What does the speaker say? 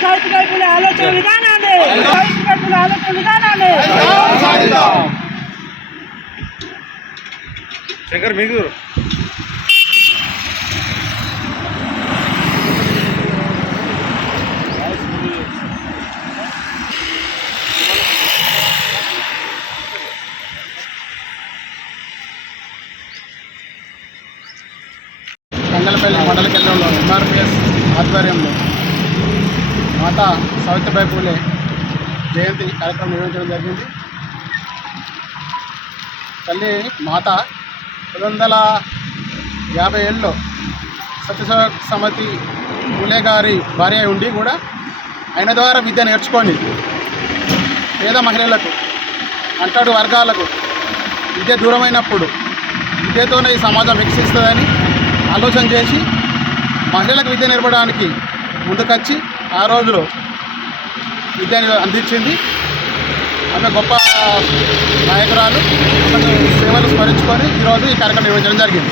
సావిత్రిబాయి పూలే ఆలోచన విధానాన్ని శంకర్ మీకు తంగలపల్లి మండల కేంద్రంలో ఎంఆర్పిఎస్ ఆధ్వర్యంలో మాతా సావిత్రిబాయి పూలే జయంతి కార్యక్రమం నిర్వహించడం జరిగింది. తల్లి మాత 1950 ఏళ్ళలో సత్యసేవ సమితి పూలే గారి భార్య ఉండి కూడా ఆయన ద్వారా విద్య నేర్చుకొని పేద మహిళలకు అంటడు వర్గాలకు విద్య దూరమైనప్పుడు విద్యతోనే ఈ సమాజం వికసిస్తుందని ఆలోచన చేసి మహిళలకు విద్య నేర్పడానికి ముందుకొచ్చి ఆ రోజులో విద్యను అందించింది. ఆమె గొప్ప నాయకురాలు. సేవలు స్మరించుకొని ఈరోజు ఈ కార్యక్రమం నిర్వహించడం జరిగింది.